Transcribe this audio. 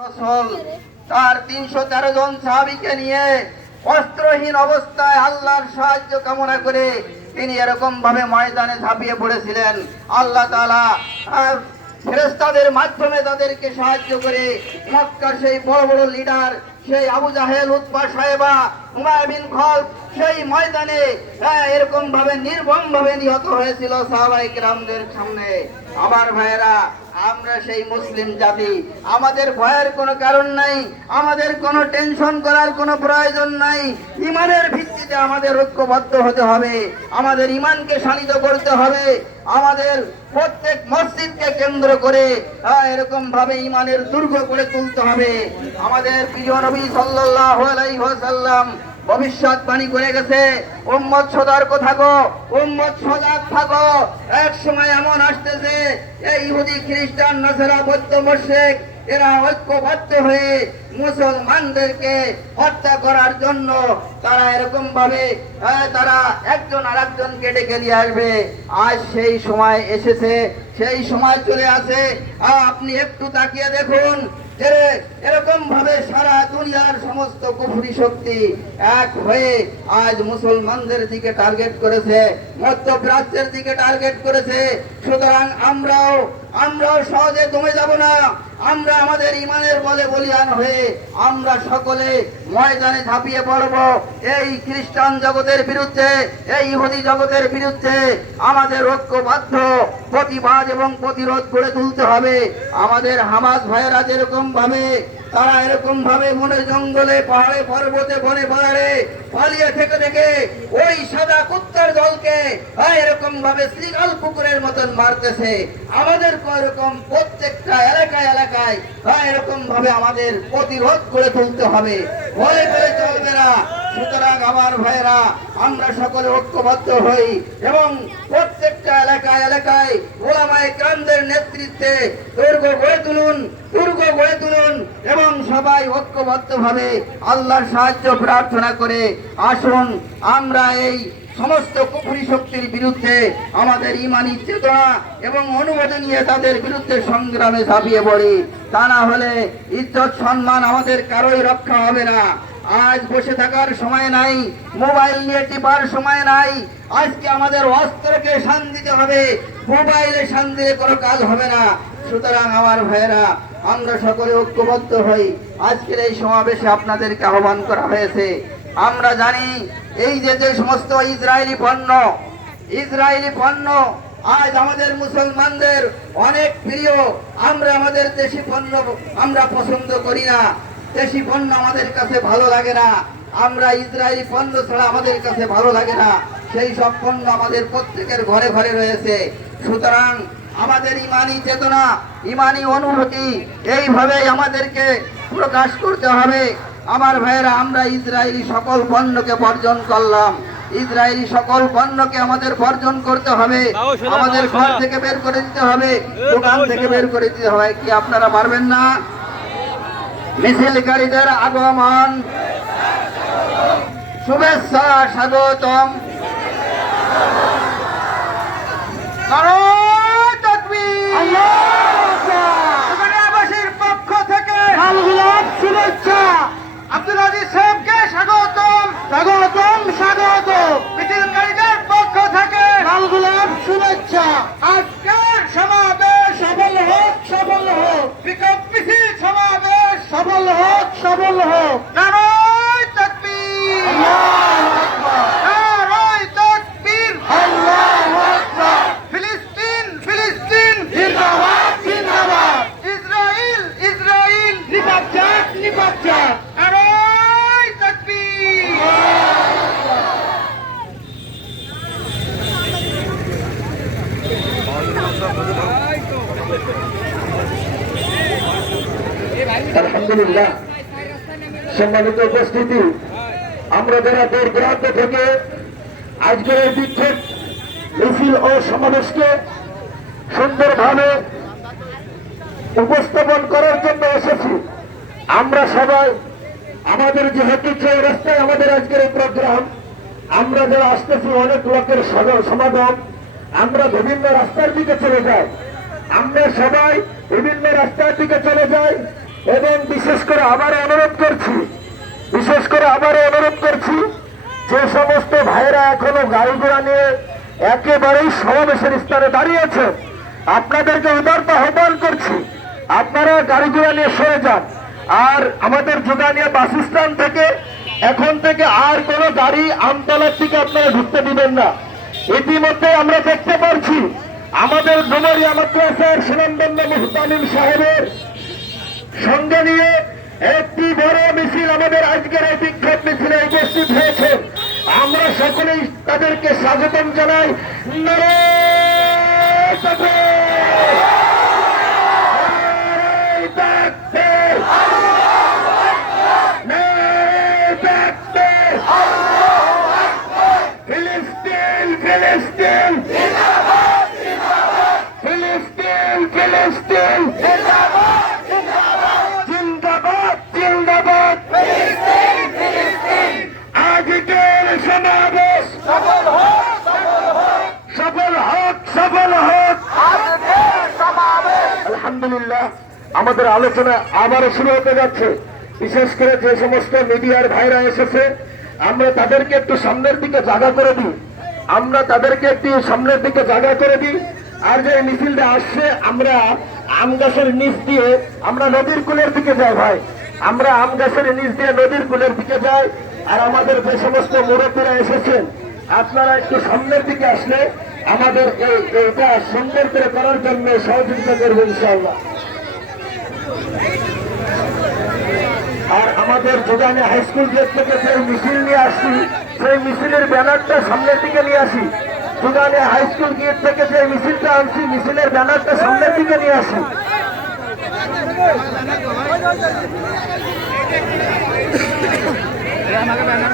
রাসূল তার ৩১৩ জন সাহাবীকে নিয়ে অস্ত্রহীন অবস্থায় আল্লাহর সাহায্য কামনা করে তিনি এরকম ভাবে ময়দানে ঝাঁপিয়ে পড়েছিলেন। আল্লাহ তাআলা ফেরেশতাদের মাধ্যমে তাদেরকে সাহায্য করে মক্কার সেই বড় বড় লিডার, সেই আবু জাহেল, উতবা, সাহেবা, উমাইয়া বিন খালদ সেই ময়দানে এরকম ভাবে নির্মম ভাবে নিহত হয়েছিল সাহাবায়ে কেরামদের সামনে। আমার ভাইয়েরা, আমরা সেই মুসলিম জাতি, আমাদের ভয়ের কোনো কারণ নাই, আমাদের কোনো টেনশন করার কোনো প্রয়োজন নাই। ইমানের ভিত্তিতে আমাদের ঐক্যবদ্ধ হতে হবে, আমাদের ইমানকে শানিত করতে হবে, আমাদের প্রত্যেক মসজিদকে কেন্দ্র করে এরকম ভাবে ইমানের দুর্গ করে তুলতে হবে। আমাদের প্রিয় নবী সাল্লাল্লাহু আলাইহি ওয়াসাল্লাম ভবিষ্যৎবাণী করে গেছে, উম্মত সতর্ক থাকো, উম্মত সজাগ থাকো। এক সময় এমন আসতেছে এই ইহুদি, খ্রিস্টান, নাসারা, বৌদ্ধ, মুশরিক এরা ঐক্যবদ্ধ হয়ে মুসলমানদেরকে হত্যা করার জন্য তারা এরকম ভাবে তারা একজন আরেকজনকে ডেকে নিয়ে আসবে। আজ সেই সময় এসেছে, সেই সময় চলে আসে। আপনি একটু তাকিয়ে দেখুন, এরকম ভাবে সারা দুনিয়ার সমস্ত কুফরি শক্তি এক হয়ে আজ মুসলমানদের দিকে টার্গেট করেছে, মধ্যপ্রাচ্যের দিকে টার্গেট করেছে। সুতরাং আমরাও সহজে দমে যাব না। আমরা আমাদের ইমানের বলে বলিয়ান হয়ে আমরা সকলে ময়দানে ঝাঁপিয়ে পড়ব। এই খ্রিস্টান জগতের বিরুদ্ধে, এই ইহুদি জগতের বিরুদ্ধে আমাদের ঐক্যবদ্ধ প্রতিবাদ এবং প্রতিরোধ গড়ে তুলতে হবে। আমাদের হামাস ভাইয়েরা যেরকম ভাবে তারা এরকম ভাবে মনে জঙ্গলে, পাহাড়ে, পর্বতে, বনে পাহাড়ে পালিয়ে থেকে ওই সাদা কুত্তার দলকে এরকম ভাবে শ্রীগাল পুকুরের মতন মারতেছে, আমাদের এরকম প্রত্যেকটা এলাকায় এরকম ভাবে আমাদের প্রতিরোধ করে তুলতে হবে, ভয় করে চলবে না। সুতরাং আমার ভাইয়েরা, আমরা সকলে ঐক্যবদ্ধ হই এবং প্রত্যেকটা এলাকায় ওলামায়ে কেরামদের নেতৃত্বে দুর্গ গড়ে তুলুন এবং সবাই ঐক্যবদ্ধ ভাবে আল্লাহর সাহায্য প্রার্থনা করে আসুন আমরা এই সমস্ত কুফরি শক্তির বিরুদ্ধে আমাদের ইমানি চেতনা এবং অনুভূতি নিয়ে তাদের বিরুদ্ধে সংগ্রামে ঝাঁপিয়ে পড়ি। তা না হলে ইজ্জত সম্মান আমাদের কারোই রক্ষা হবে না। আজ বসে থাকার সময় নাই, মোবাইল নিয়ে টিপার সময় নাই। আজকে আমাদের অস্ত্রকে শান দিতে হবে, মোবাইলে শান দিলে কোনো কাজ হবে না। সুতরাং আমার ভাইয়েরা, আমরা সকলে ঐক্যবদ্ধ হই। আজকের এই সমাবেশে আপনাদেরকে আহ্বান করা হয়েছে। আমরা জানি এই যে সমস্ত ইসরায়েলি পণ্য আজ আমাদের মুসলমানদের অনেক প্রিয়। আমরা আমাদের দেশি পণ্য আমরা পছন্দ করি না, দেশি পণ্য আমাদের কাছে ভালো লাগে না। আমরা ইসরায়েলি পণ্য ছাড়া আমাদের কাছে ভালো লাগে না। সেই সব পণ্য আমাদের প্রত্যেকের ঘরে ঘরে রয়েছে। সুতরাং আমাদের ইমানি চেতনা, ইমানি অনুভূতি এইভাবেই আমাদেরকে প্রকাশ করতে হবে। আমার ভাইয়েরা, আমরা ইসরায়েলি সকল পণ্যকে বর্জন করলাম। ইসরায়েলি সকল পণ্যকে আমাদের বর্জন করতে হবে, আমাদের ঘর থেকে বের করে দিতে হবে, দোকান থেকে বের করে দিতে হবে। কি আপনারা পারবেন না? মিছিলকারীদের আগমন, শুভেচ্ছা, স্বাগতম। পক্ষ থেকে শুভেচ্ছা, আব্দুল আজিজ সাহেবকে স্বাগতম। মিছিলকারীদের পক্ষ থেকে লাল গোলাপ শুভেচ্ছা। আজকের সমাবেশ সফল হোক, বিক্ষোভ মিছিল সমাবেশ সফল হোক। নারায়ে তাকবীর, আল্লাহু আকবার, নারায়ে তাকবীর, আল্লাহু আকবার। ফিলিস্তিন জিন্দাবাদ, ইসরাইল নিপাত যাক। নারায়ে তাকবীর। আলহামদুলিল্লাহ, সম্মানিত উপস্থিতি, আমরা যারা দূর দূরান্ত থেকে আজকের এই বিক্ষোভ মিছিল ও সমাবেশকে সুন্দরভাবে উপস্থাপন করার জন্য এসেছি, আমরা সবাই আমাদের যেহেতু রাস্তায় আমাদের আজকের এই প্রোগ্রাম, আমরা যারা আসতেছি অনেক লোকের সমাগম, আমরা বিভিন্ন রাস্তার দিকে চলে যাই। আমরা সবাই বিভিন্ন রাস্তার দিকে চলে যাই। এবং বিশেষ করে আবারও অনুরোধ করছি যে সমস্ত ভাইরা এখনো গাড়ি ঘোড়া নিয়ে একেবারেই সমাবেশের স্থানে দাঁড়িয়েছে, আপনাদেরকে উদারত আহ্বান করছি, আপনারা গাড়ি ঘোড়া নিয়ে সরে যান। আর আমাদের যোগানিয়া বাস স্ট্যান্ড থেকে এখন থেকে আর কোনো গাড়ি আমতলার দিকে আপনারা ঢুকতে দিবেন না। ইতিমধ্যে আমরা দেখতে পাচ্ছি আমাদের ডুমারিয়া মাদ্রাসার সুনামধন্য মুহতামিম সাহেবের সঙ্গে নিয়ে একটি বড় মিছিল আমাদের আজকের এই বিক্ষোভ মিছিলে উপস্থিত হয়েছে। আমরা সকলেই তাদেরকে স্বাগতম জানাই। নারায়ে তাকবীর! নারায়ে তাকবীর! নারায়ে তাকবীর! ফিলিস্তিন ফিলিস্তিন ফিলিস্তিন ফিলিস্তিন জিন্দাবাদ জিন্দাবাদ। আজকের সমাবেশ সফল হোক। আলহামদুলিল্লাহ, আমাদের আলোচনা আবারও শুরু হতে যাচ্ছে। বিশেষ করে যে সমস্ত মিডিয়ার ভাইরা এসেছে, আমরা তাদেরকে একটু সামনের দিকে জায়গা করে দিই। আর যে মিছিলটা আসছে, আমরা আম গাছের নিচ দিয়ে আমরা নদীর কূলের দিকে যাই ভাই, আমরা আম গাছের নিচ দিয়ে নদীর কূলের দিকে যাই। আর আমাদের যে সমস্ত মুরব্বীরা এসেছেন, আপনারা একটু সামনের দিকে আসলে আমাদের এইটা সুন্দর করে করার জন্য সহযোগিতা করবেন ইনশাআল্লাহ। আর আমাদের যোগানে হাই স্কুল গেট থেকে যে মিছিল নিয়ে আসছি, সেই মিছিলের ব্যানারটা সামনের দিকে নিয়ে আসি। যোগানে হাই স্কুল গেট থেকে যে মিছিলটা আনছি, মিছিলের ব্যানারটা সামনের দিকে নিয়ে আসি। আমাকে ব্যানার